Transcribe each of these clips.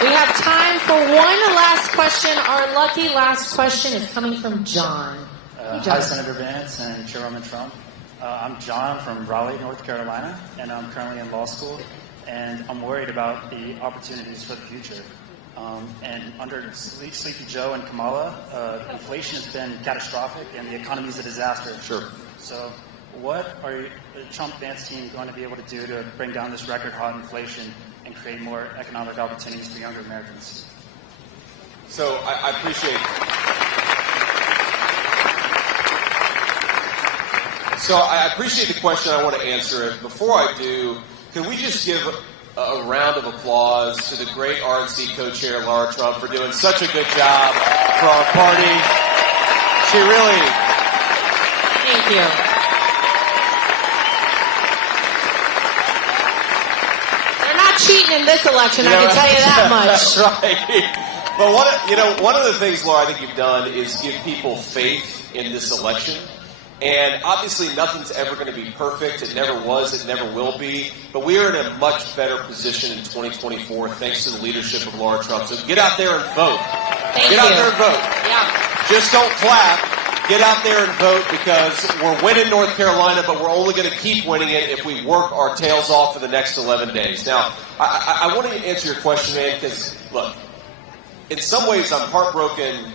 We have time for one last question. Our lucky last question is coming from John. Hey, John. Hi, Senator Vance and Chairwoman Trump. I'm John from Raleigh, North Carolina, and I'm currently in law school. And I'm worried about the opportunities for the future. And under Sleepy Joe and Kamala, inflation has been catastrophic, and the economy is a disaster. Sure. So, what are the Trump-Vance team going to be able to do to bring down this record-hot inflation and create more economic opportunities for younger Americans? So I appreciate. So I appreciate the question. I want to answer it. Before I do, can we just give a round of applause to the great RNC co-chair Laura Trump for doing such a good job for our party? She really. Thank you. Cheating in this election, I can tell you that much. That's right. But one of the things, Laura, I think you've done is give people faith in this election. And obviously, nothing's ever going to be perfect. It never was. It never will be. But we are in a much better position in 2024 thanks to the leadership of Laura Trump. So get out there and vote. Get out there and vote. Yeah. Just don't clap. Get out there and vote because we're winning North Carolina, but we're only going to keep winning it if we work our tails off for the next 11 days. Now, I want to answer your question, man, because, look, in some ways I'm heartbroken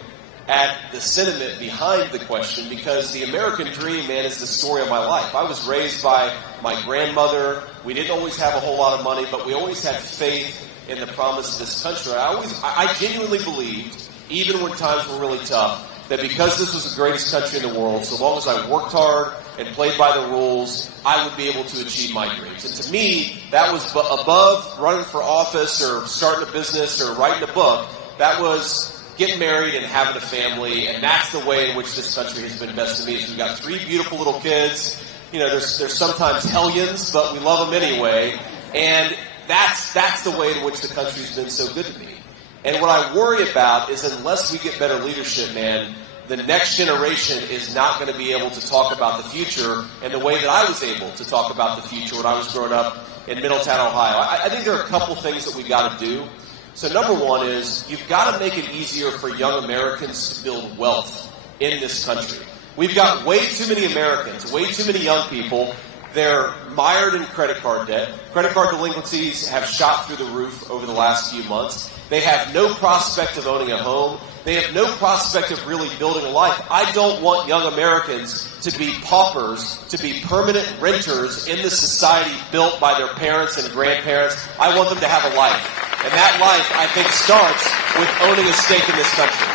at the sentiment behind the question because the American dream, man, is the story of my life. I was raised by my grandmother. We didn't always have a whole lot of money, but we always had faith in the promise of this country. I genuinely believed, even when times were really tough, that because this was the greatest country in the world, so long as I worked hard and played by the rules, I would be able to achieve my dreams. And to me, that was above running for office or starting a business or writing a book. That was getting married and having a family, and that's the way in which this country has been best to me. So we've got 3 beautiful little kids. You know, there's sometimes hellions, but we love them anyway. And that's the way in which the country's been so good to me. And what I worry about is unless we get better leadership, man, the next generation is not going to be able to talk about the future in the way that I was able to talk about the future when I was growing up in Middletown, Ohio. I think there are a couple things that we've got to do. So number one is you've got to make it easier for young Americans to build wealth in this country. We've got way too many Americans, way too many young people. They're mired in credit card debt. Credit card delinquencies have shot through the roof over the last few months. They have no prospect of owning a home. They have no prospect of really building a life. I don't want young Americans to be paupers, to be permanent renters in the society built by their parents and grandparents. I want them to have a life. And that life, I think, starts with owning a stake in this country.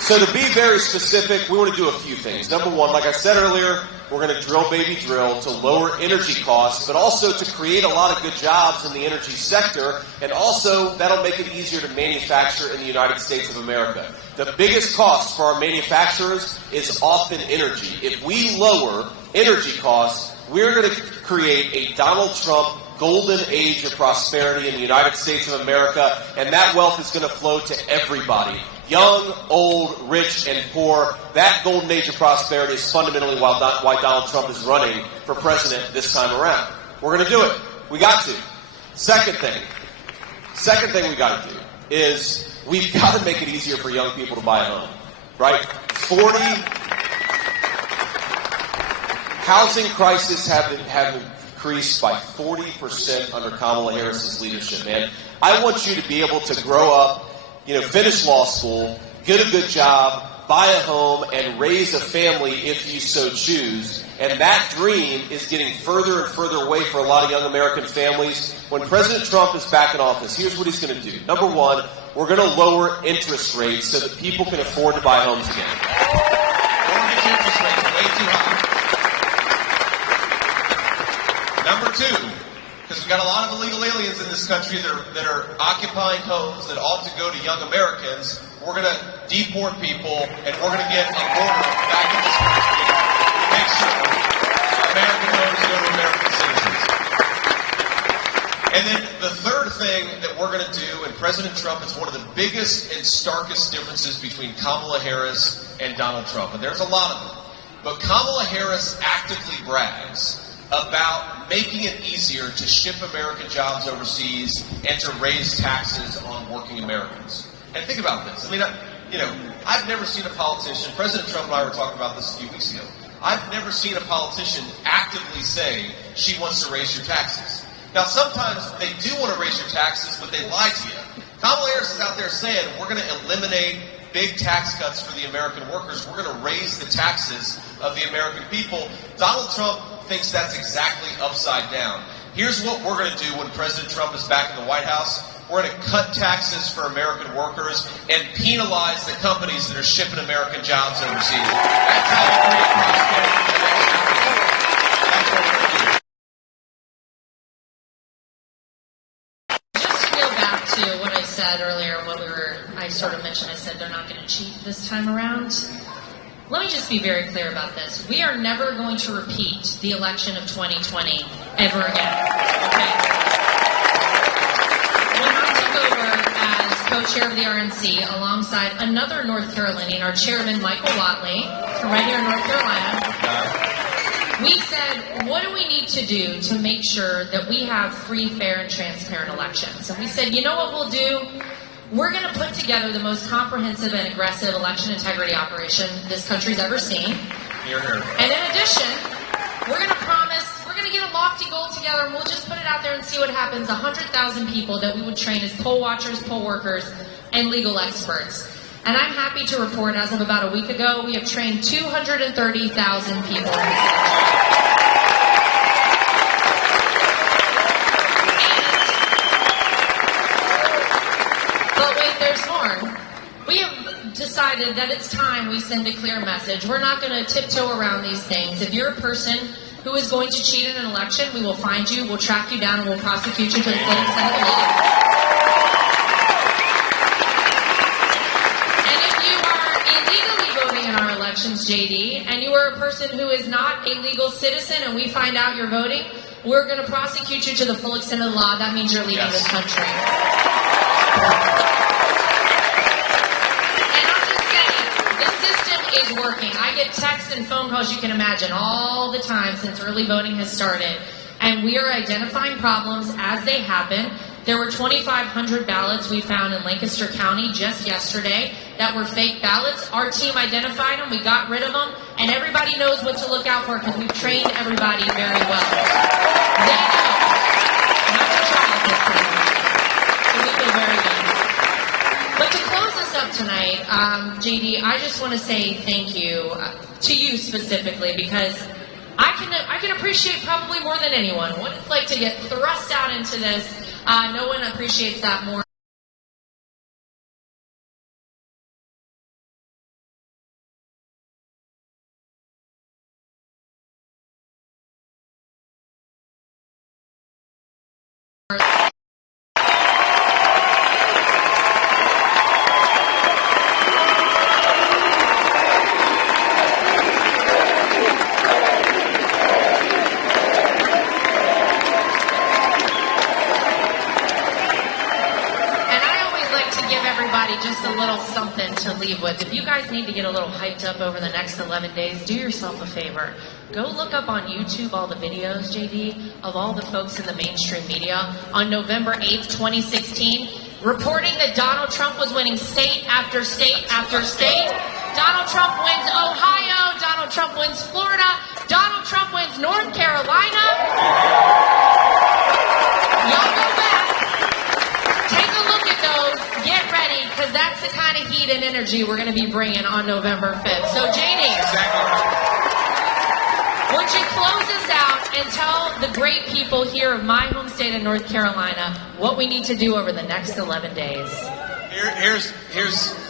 So to be very specific, we want to do a few things. Number one, like I said earlier, we're going to drill, baby, drill to lower energy costs, but also to create a lot of good jobs in the energy sector, and also that'll make it easier to manufacture in the United States of America. The biggest cost for our manufacturers is often energy. If we lower energy costs, we're going to create a Donald Trump golden age of prosperity in the United States of America, and that wealth is going to flow to everybody. Young, old, rich, and poor. That golden age of prosperity is fundamentally why Donald Trump is running for president this time around. We're going to do it. We got to. Second thing we got to do is we've got to make it easier for young people to buy a home. Right? Housing crisis have increased by 40% under Kamala Harris's leadership, man. I want you to be able to grow up, finish law school, get a good job, buy a home, and raise a family if you so choose. And that dream is getting further and further away for a lot of young American families. When President Trump is back in office, here's what he's going to do. Number one, we're going to lower interest rates so that people can afford to buy homes again. Mortgage interest rates are way too high. Number two, because we've got a lot of illegal aliens in this country that are occupying homes that ought to go to young Americans. We're going to deport people, and we're going to get a border back in this country to make sure American homes go to American citizens. And then the third thing that we're going to do, and President Trump is one of the biggest and starkest differences between Kamala Harris and Donald Trump, and there's a lot of them. But Kamala Harris actively brags about making it easier to ship American jobs overseas and to raise taxes on working Americans. And think about this. I mean, I've never seen a politician, President Trump and I were talking about this a few weeks ago, I've never seen a politician actively say she wants to raise your taxes. Now, sometimes they do want to raise your taxes, but they lie to you. Kamala Harris is out there saying, we're going to eliminate big tax cuts for the American workers. We're going to raise the taxes of the American people. Donald Trump thinks that's exactly upside down. Here's what we're going to do when President Trump is back in the White House. We're going to cut taxes for American workers and penalize the companies that are shipping American jobs overseas. That's how we create prosperity for the next generation. That's what we're going to do. Just to go back to what I said earlier, I sort of mentioned, I said they're not going to cheat this time around. Let me just be very clear about this. We are never going to repeat the election of 2020 ever again. Okay? When I took over as co-chair of the RNC alongside another North Carolinian, our chairman, Michael Watley, from right here in North Carolina, we said, what do we need to do to make sure that we have free, fair, and transparent elections? And we said, you know what we'll do? We're going to put together the most comprehensive and aggressive election integrity operation this country's ever seen. Hear, hear. And in addition, we're going to promise, we're going to get a lofty goal together, and we'll just put it out there and see what happens. 100,000 people that we would train as poll watchers, poll workers, and legal experts. And I'm happy to report, as of about a week ago, we have trained 230,000 people in this election. There's more. We have decided that it's time we send a clear message. We're not going to tiptoe around these things. If you're a person who is going to cheat in an election, we will find you, we'll track you down, and we'll prosecute you to the full extent of the law. And if you are illegally voting in our elections, JD, and you are a person who is not a legal citizen and we find out you're voting, we're going to prosecute you to the full extent of the law. That means you're leaving this country. Is working. I get texts and phone calls, you can imagine, all the time since early voting has started. And we are identifying problems as they happen. There were 2,500 ballots we found in Lancaster County just yesterday that were fake ballots. Our team identified them, we got rid of them, and everybody knows what to look out for because we've trained everybody very well. They know not to try it this time. So we feel very good. But to close us up tonight, JD, I just want to say thank you to you specifically, because I can appreciate probably more than anyone what it's like to get thrust out into this. No one appreciates that more. Just a little something to leave with. If you guys need to get a little hyped up over the next 11 days, do yourself a favor. Go look up on YouTube all the videos, JD, of all the folks in the mainstream media on November 8th, 2016, reporting that Donald Trump was winning state after state after state. Donald Trump wins Ohio. Donald Trump wins Florida. Donald Trump wins North Carolina. Y'all go back. Take a look at those. Get ready, because that's the kind of heat and energy we're going to be bringing on November 5th. So, JD, would you close us out and tell the great people here of my home state of North Carolina what we need to do over the next 11 days? Here's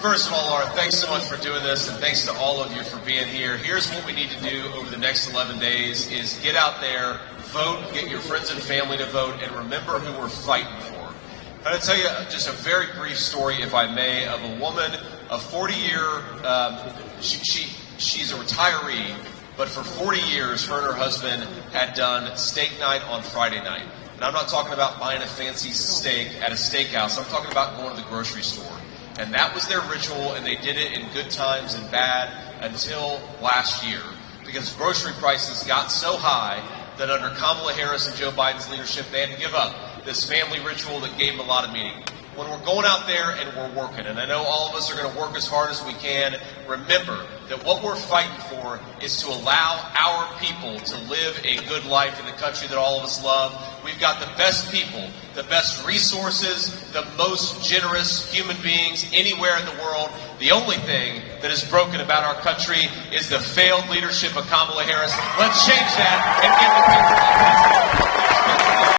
first of all, Laura, thanks so much for doing this, and thanks to all of you for being here. Here's what we need to do over the next 11 days is get out there, vote, get your friends and family to vote, and remember who we're fighting for. I'm going to tell you just a very brief story, if I may, of a woman, a 40-year, she's a retiree, but for 40 years, her and her husband had done steak night on Friday night. And I'm not talking about buying a fancy steak at a steakhouse. I'm talking about going to the grocery store. And that was their ritual, and they did it in good times and bad until last year. Because grocery prices got so high that under Kamala Harris and Joe Biden's leadership, they had to give up this family ritual that gave them a lot of meaning. When we're going out there and we're working, and I know all of us are going to work as hard as we can, remember that what we're fighting for is to allow our people to live a good life in the country that all of us love. We've got the best people, the best resources, the most generous human beings anywhere in the world. The only thing that is broken about our country is the failed leadership of Kamala Harris. Let's change that and give the people